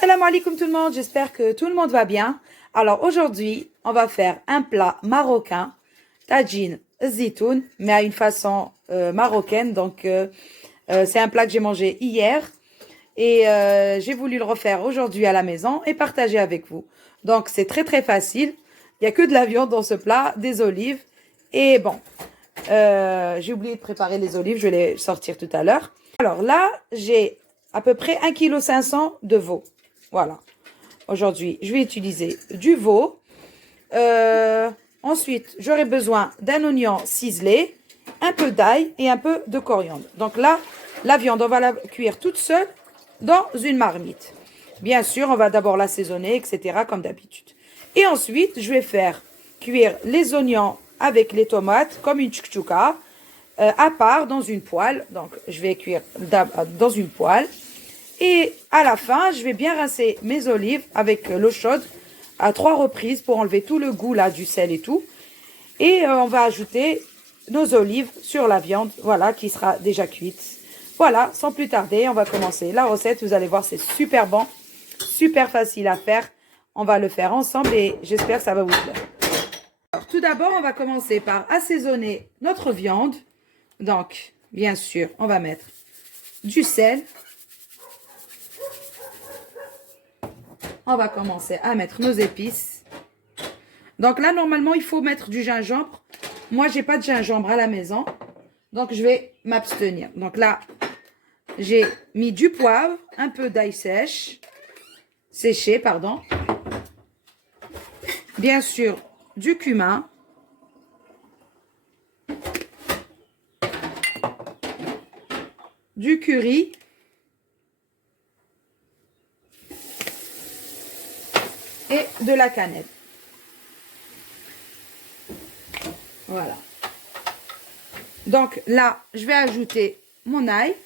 Salam alaikum tout le monde, j'espère que tout le monde va bien. Alors aujourd'hui, on va faire un plat marocain, tagine zitoun, mais à une façon marocaine. C'est un plat que j'ai mangé hier et j'ai voulu le refaire aujourd'hui à la maison et partager avec vous. Donc c'est très très facile. Il n'y a que de la viande dans ce plat, des olives et bon, j'ai oublié de préparer les olives, je vais les sortir tout à l'heure. Alors là, j'ai à peu près 1,5 kg de veau. Voilà. Aujourd'hui, je vais utiliser du veau. Ensuite, j'aurai besoin d'un oignon ciselé, un peu d'ail et un peu de coriandre. Donc là, la viande, on va la cuire toute seule dans une marmite. Bien sûr, on va d'abord l'assaisonner, etc., comme d'habitude. Et ensuite, je vais faire cuire les oignons avec les tomates, comme une tchoukchouka, à part dans une poêle. Donc, je vais cuire dans une poêle. Et à la fin, je vais bien rincer mes olives avec l'eau chaude à 3 reprises pour enlever tout le goût là du sel et tout. Et on va ajouter nos olives sur la viande, voilà, qui sera déjà cuite. Voilà, sans plus tarder, on va commencer la recette. Vous allez voir, c'est super bon, super facile à faire. On va le faire ensemble et j'espère que ça va vous plaire. Alors, tout d'abord, on va commencer par assaisonner notre viande. Donc, bien sûr, on va mettre du sel. On va commencer à mettre nos épices. Donc là, normalement, il faut mettre du gingembre. Moi, j'ai pas de gingembre à la maison. Donc, je vais m'abstenir. Donc là, j'ai mis du poivre, un peu d'ail séché, pardon. Bien sûr, du cumin. Du curry. Et de la cannelle. Voilà. Donc là, je vais ajouter mon ail.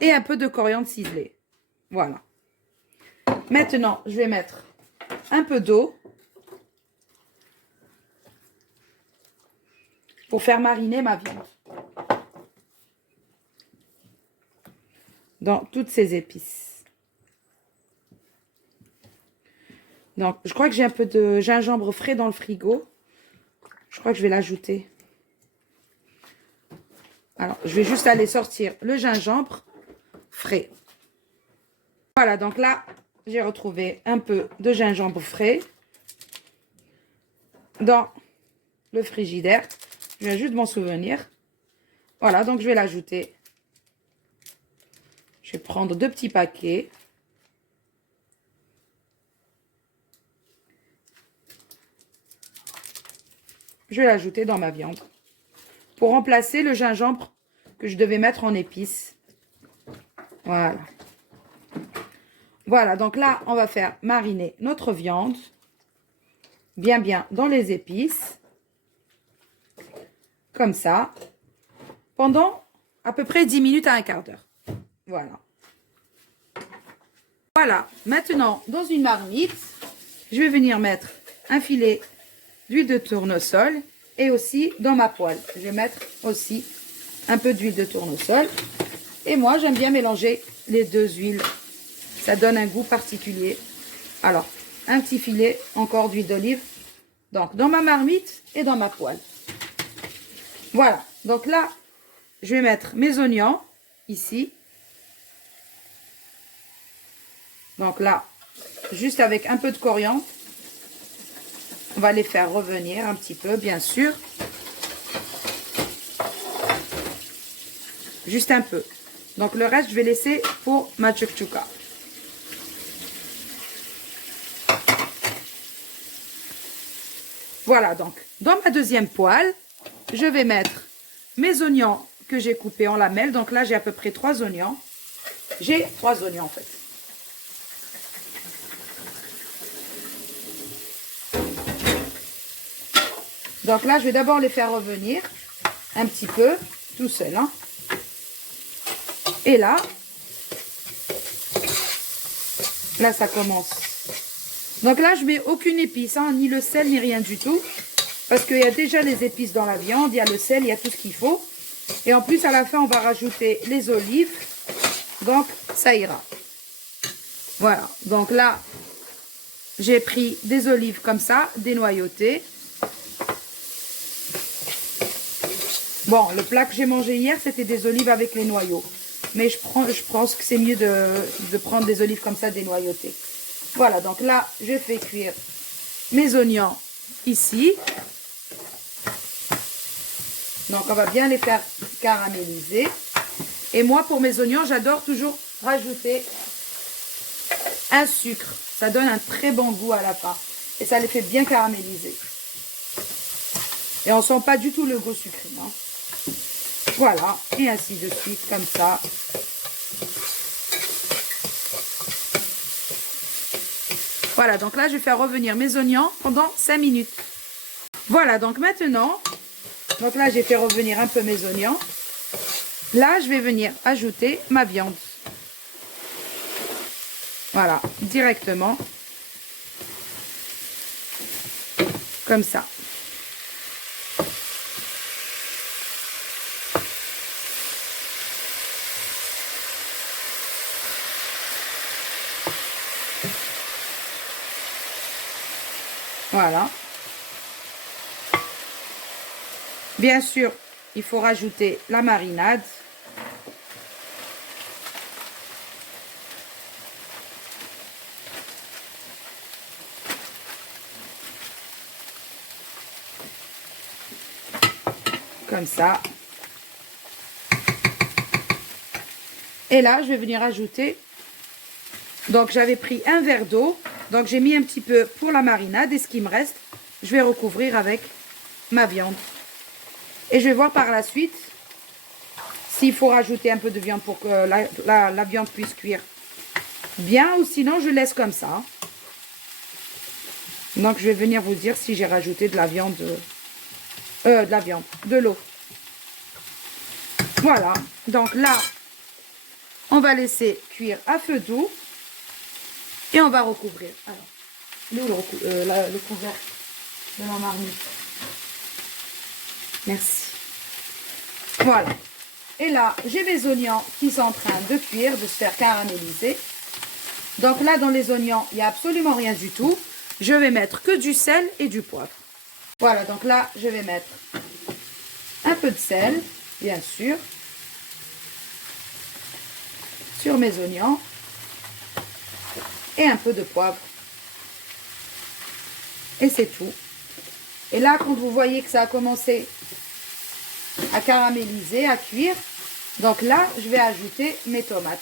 Et un peu de coriandre ciselé. Voilà. Maintenant, je vais mettre un peu d'eau. Pour faire mariner ma viande. Dans toutes ces épices. Donc, je crois que j'ai un peu de gingembre frais dans le frigo. Je crois que je vais l'ajouter. Alors, je vais juste aller sortir le gingembre frais. Voilà, donc là, j'ai retrouvé un peu de gingembre frais dans le frigidaire. Je viens juste de m'en souvenir. Voilà, donc je vais l'ajouter. Je vais prendre 2 petits paquets. Je vais l'ajouter dans ma viande. Pour remplacer le gingembre que je devais mettre en épices. Voilà. Voilà, donc là, on va faire mariner notre viande. Bien dans les épices. Comme ça. Pendant à peu près 10 minutes à un quart d'heure. Voilà. Voilà. Maintenant, dans une marmite, je vais venir mettre un filet d'huile de tournesol et aussi dans ma poêle. Je vais mettre aussi un peu d'huile de tournesol. Et moi, j'aime bien mélanger les deux huiles. Ça donne un goût particulier. Alors, un petit filet encore d'huile d'olive. Donc, dans ma marmite et dans ma poêle. Voilà. Donc là, je vais mettre mes oignons ici. Donc là, juste avec un peu de coriandre, on va les faire revenir un petit peu, bien sûr. Juste un peu. Donc le reste, je vais laisser pour ma tchoukchouka. Voilà, donc dans ma deuxième poêle, je vais mettre mes oignons que j'ai coupés en lamelles. Donc là, j'ai à peu près 3 oignons. J'ai 3 oignons en fait. Donc là, je vais d'abord les faire revenir un petit peu, tout seul. Hein. Et là, ça commence. Donc là, je mets aucune épice, hein, ni le sel, ni rien du tout. Parce qu'il y a déjà les épices dans la viande, il y a le sel, il y a tout ce qu'il faut. Et en plus, à la fin, on va rajouter les olives. Donc, ça ira. Voilà. Donc là, j'ai pris des olives comme ça, dénoyautées. Bon, le plat que j'ai mangé hier, c'était des olives avec les noyaux. Mais je pense que c'est mieux de prendre des olives comme ça, dénoyautées. Voilà, donc là, je fais cuire mes oignons ici. Donc, on va bien les faire caraméliser. Et moi, pour mes oignons, j'adore toujours rajouter un sucre. Ça donne un très bon goût à la fin. Et ça les fait bien caraméliser. Et on ne sent pas du tout le goût sucré. Hein. Voilà. Et ainsi de suite, comme ça. Voilà, donc là, je vais faire revenir mes oignons pendant 5 minutes. Voilà, donc maintenant, donc là, j'ai fait revenir un peu mes oignons. Là, je vais venir ajouter ma viande. Voilà, directement. Comme ça. Voilà. Bien sûr, il faut rajouter la marinade. Comme ça. Et là, je vais venir ajouter. Donc, j'avais pris un verre d'eau. Donc, j'ai mis un petit peu pour la marinade. Et ce qui me reste, je vais recouvrir avec ma viande. Et je vais voir par la suite s'il faut rajouter un peu de viande pour que la viande puisse cuire bien. Ou sinon, je laisse comme ça. Donc, je vais venir vous dire si j'ai rajouté de la viande. De l'eau. Voilà. Donc là, on va laisser cuire à feu doux. Et on va recouvrir. Alors, le couvert de ma marmite. Merci. Voilà. Et là, j'ai mes oignons qui sont en train de cuire, de se faire caraméliser. Donc là, dans les oignons, il n'y a absolument rien du tout. Je vais mettre que du sel et du poivre. Voilà, donc là, je vais mettre un peu de sel, bien sûr, sur mes oignons. Et un peu de poivre. Et c'est tout. Et là, quand vous voyez que ça a commencé à caraméliser, à cuire, donc là, je vais ajouter mes tomates.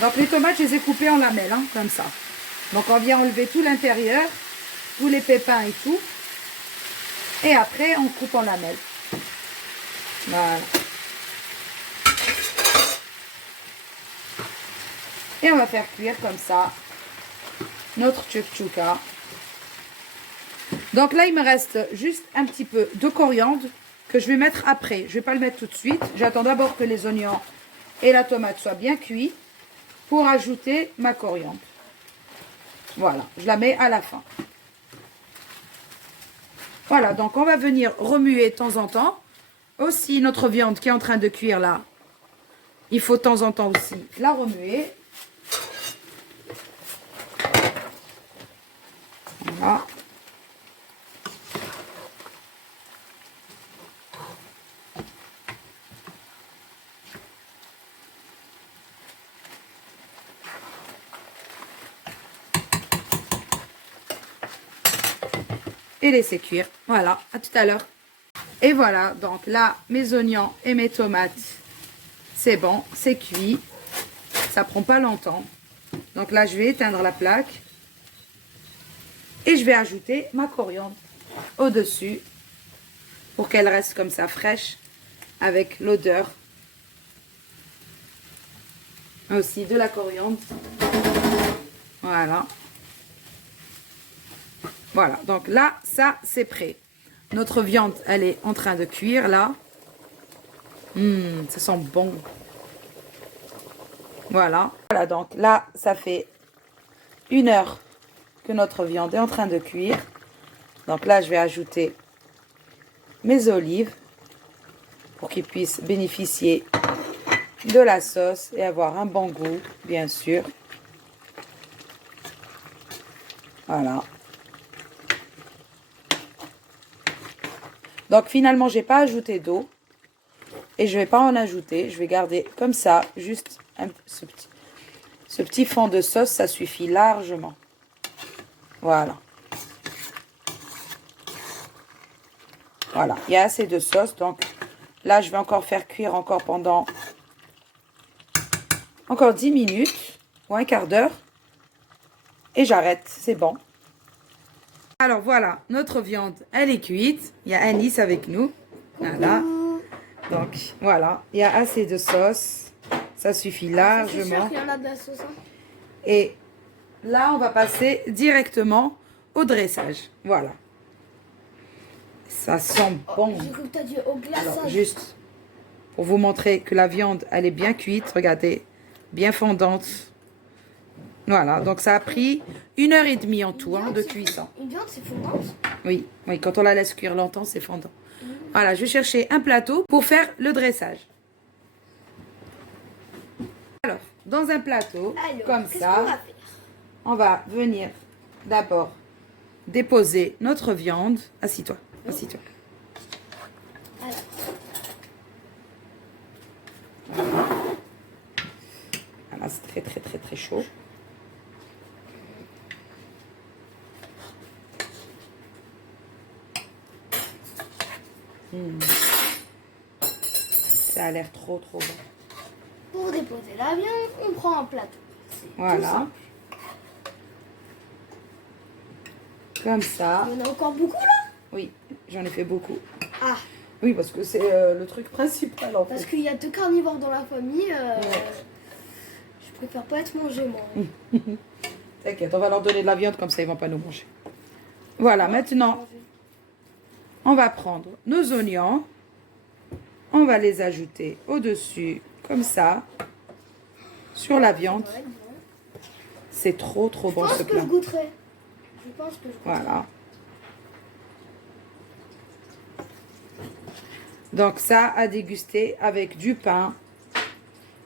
Donc les tomates, je les ai coupées en lamelles, hein, comme ça. Donc on vient enlever tout l'intérieur, tous les pépins et tout. Et après, on coupe en lamelles. Voilà. Et on va faire cuire comme ça notre tchouk-tchouka. Donc là, il me reste juste un petit peu de coriandre que je vais mettre après. Je ne vais pas le mettre tout de suite. J'attends d'abord que les oignons et la tomate soient bien cuits pour ajouter ma coriandre. Voilà, je la mets à la fin. Voilà, donc on va venir remuer de temps en temps. Aussi, notre viande qui est en train de cuire là, il faut de temps en temps aussi la remuer. Voilà. Et laisser cuire. Voilà, à tout à l'heure. Et voilà, donc là, mes oignons et mes tomates, c'est bon, c'est cuit. Ça prend pas longtemps. Donc là, je vais éteindre la plaque. Et je vais ajouter ma coriandre au-dessus pour qu'elle reste comme ça fraîche avec l'odeur aussi de la coriandre. Voilà. Voilà, donc là, ça, c'est prêt. Notre viande, elle est en train de cuire, là. Ça sent bon. Voilà. Voilà, donc là, ça fait 1 heure que notre viande est en train de cuire. Donc là, je vais ajouter mes olives. pour qu'il puisse bénéficier de la sauce et avoir un bon goût, bien sûr. Voilà. Donc finalement, j'ai pas ajouté d'eau et je vais pas en ajouter. Je vais garder comme ça, juste ce petit fond de sauce, ça suffit largement. Voilà. Voilà, il y a assez de sauce. Donc là, je vais encore faire cuire encore pendant encore 10 minutes ou un quart d'heure. Et j'arrête, c'est bon. Alors voilà, notre viande, elle est cuite. Il y a Anis avec nous. Voilà. Donc voilà, il y a assez de sauce. Ça suffit largement. C'est sûr qu'il y en a de la sauce. Hein. Et là, on va passer directement au dressage. Voilà. Ça sent bon. J'ai cru que t'as dit au glaçage. Alors, juste pour vous montrer que la viande, elle est bien cuite. Regardez, bien fondante. Voilà, donc ça a pris 1h30 en tout de cuisson. Une viande, c'est fondante? Oui, oui, quand on la laisse cuire longtemps, c'est fondant. Voilà, je vais chercher un plateau pour faire le dressage. Alors, dans un plateau, comme ça, on va venir d'abord déposer notre viande. Assis-toi, assis-toi. Voilà, c'est très, très, très, très chaud. Ça a l'air trop, trop bon. Pour déposer la viande, on prend un plateau. Voilà. Comme ça. Il y en a encore beaucoup là? Oui, j'en ai fait beaucoup. Ah. Oui, parce que c'est le truc principal en fait. Parce qu'il y a 2 carnivores dans la famille. Je préfère pas être mangé moi. T'inquiète, on va leur donner de la viande comme ça ils vont pas nous manger. Voilà, maintenant, on va prendre nos oignons. On va les ajouter au-dessus, comme ça, sur la viande. C'est trop, trop bon ce plat. Je goûterai. Je pense que je goûterai. Voilà. Donc ça, à déguster avec du pain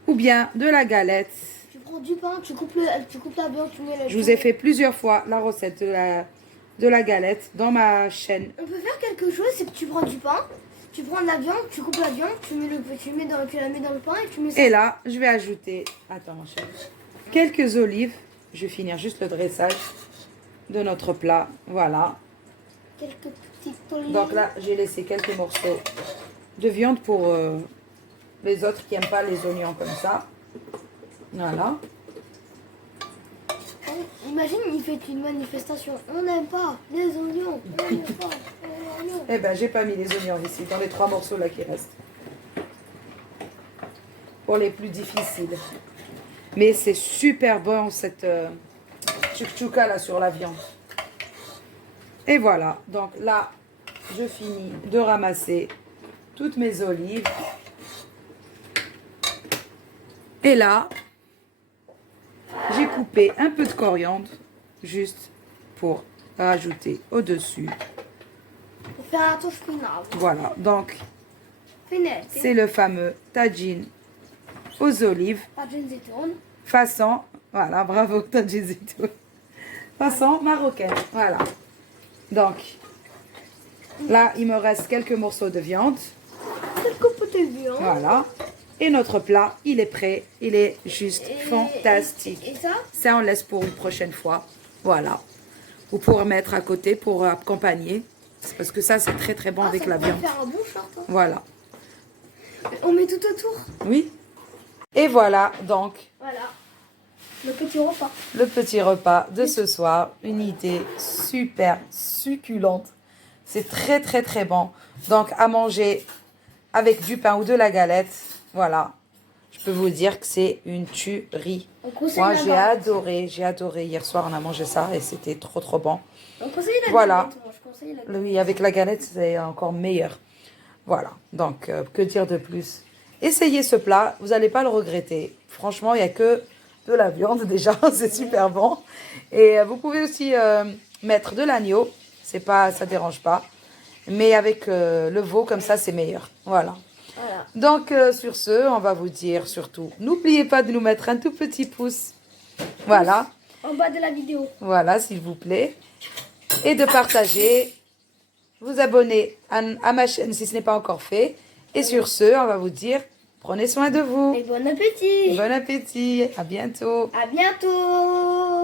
ou bien de la galette. Tu prends du pain, tu coupes la viande, tu mets la... Je vous ai fait plusieurs fois la recette de la galette dans ma chaîne. On peut faire quelque chose, c'est que tu prends du pain, tu prends de la viande, tu coupes la viande, tu la mets dans le pain et tu mets ça. Et là, je vais ajouter, attends mon chéri, quelques olives. Je vais finir juste le dressage de notre plat. Voilà. Quelques petites olives. Donc là, j'ai laissé quelques morceaux de viande pour les autres qui n'aiment pas les oignons comme ça. Voilà. Imagine, il fait une manifestation. On n'aime pas les oignons. On n'aime pas les oignons. Eh ben, j'ai pas mis les oignons ici, dans les 3 morceaux là qui restent. Pour les plus difficiles. Mais c'est super bon cette tchouk-tchouka là sur la viande. Et voilà. Donc là, je finis de ramasser toutes mes olives. Et là, j'ai coupé un peu de coriandre, juste pour rajouter au-dessus. Pour faire la touche finale. Voilà, donc Finette. c'est le fameux tagine aux olives. Tagine zitoun. Façon, voilà, bravo, tagine zitoun. Façon marocaine, voilà. Donc, là, il me reste quelques morceaux de viande. Quelques petites viandes. Voilà. Et notre plat, il est prêt. Il est juste fantastique. Et ça? Ça, on laisse pour une prochaine fois. Voilà. Vous pourrez mettre à côté pour accompagner. Parce que ça, c'est très très bon avec la viande. Faire un bon short, hein. Voilà. On met tout autour. Oui. Et voilà, donc, Voilà. Le petit repas. le petit repas de ce soir. Une idée super succulente. C'est très très très bon. Donc, à manger avec du pain ou de la galette. Voilà. Je peux vous dire que c'est une tuerie. Moi, j'ai adoré. J'ai adoré. Hier soir, on a mangé ça et c'était trop trop bon. On conseille la Voilà. galette. Moi, je conseille la galette. Oui, avec la galette, c'est encore meilleur. Voilà. Donc, que dire de plus? Essayez ce plat. Vous n'allez pas le regretter. Franchement, il n'y a que de la viande déjà. C'est super bon. Et vous pouvez aussi mettre de l'agneau. C'est pas, ça dérange pas. Mais avec le veau, comme ça, c'est meilleur. Voilà. Voilà. Voilà. Donc, sur ce, on va vous dire surtout, n'oubliez pas de nous mettre un tout petit pouce. Voilà, En bas de la vidéo. voilà, s'il vous plaît. Et de partager, vous abonner à ma chaîne si ce n'est pas encore fait. Et sur ce, on va vous dire, prenez soin de vous. Et bon appétit. Bon appétit, à bientôt. À bientôt.